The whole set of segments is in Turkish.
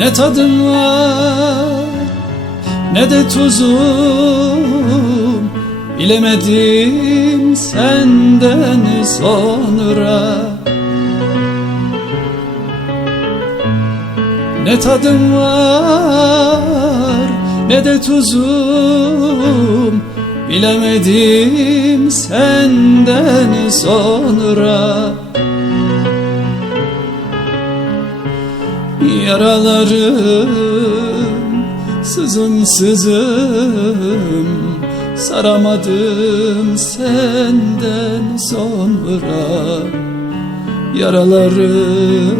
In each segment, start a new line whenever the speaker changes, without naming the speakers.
Ne tadım var ne de tuzum. Bilemedim senden sonra. Ne tadım var ne de tuzum. Bilemedim senden sonra Yaralarım sızım sızım Saramadım senden sonra. Yaralarım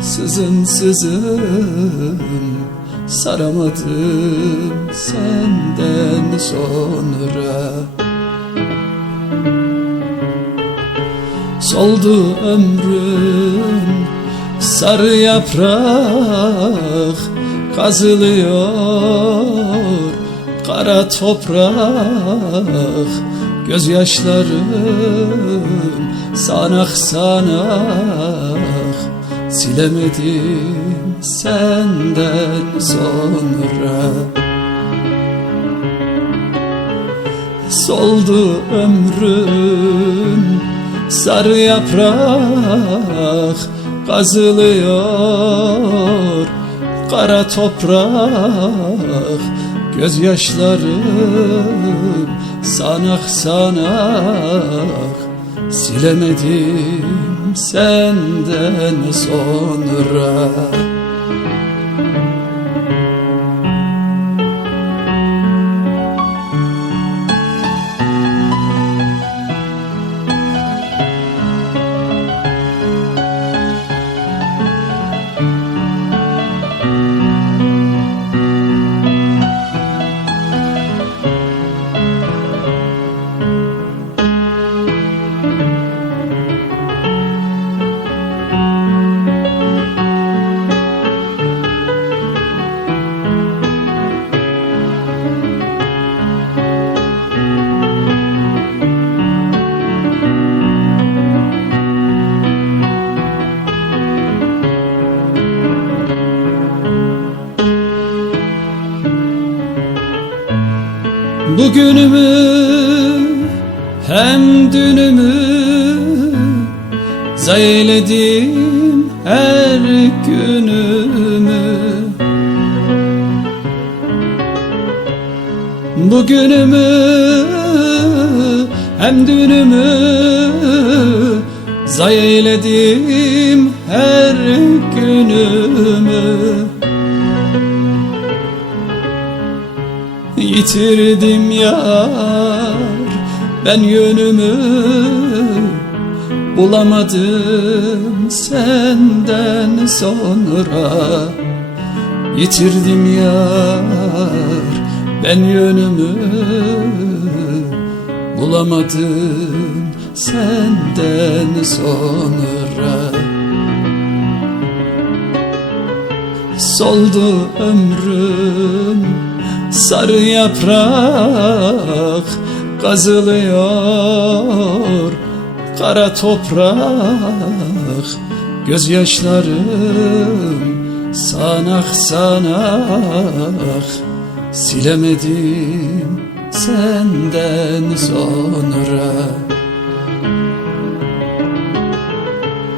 sızım sızım Saramadım senden sonra. Soldu ömrüm sarı yaprak Kazılıyor kara toprak Gözyaşlarım sanak sanak. Silemedim senden sonra. Soldu ömrüm sarı yaprak Kazılıyor kara toprak Gözyaşlarım sanak sanak. Silemedim senden sonra Bugünümü hem dünümü Zayeledim her günümü. Bugünümü hem dünümü Zayeledim her günümü Yitirdim yar. Ben yönümü Bulamadım senden sonra. Yitirdim yar. Ben yönümü Bulamadım senden sonra. Soldu ömrüm sarı yaprak Kazılıyor kara toprak Gözyaşlarım sanak sanak. Silemedim senden sonra.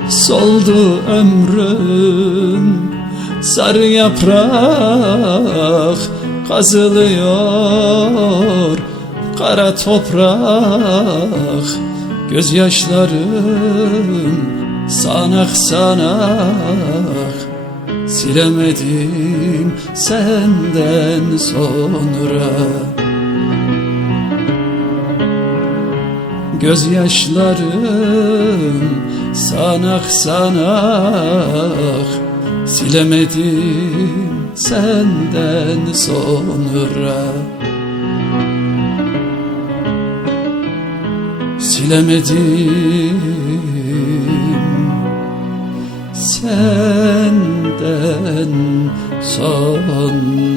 Soldu ömrüm sarı yaprak Kazılıyor. Kara toprak Gözyaşlarım sanak sanak. Silemedim senden sonra. Gözyaşlarım sanak sanak Silemedim senden sonra. Silemedim senden sonra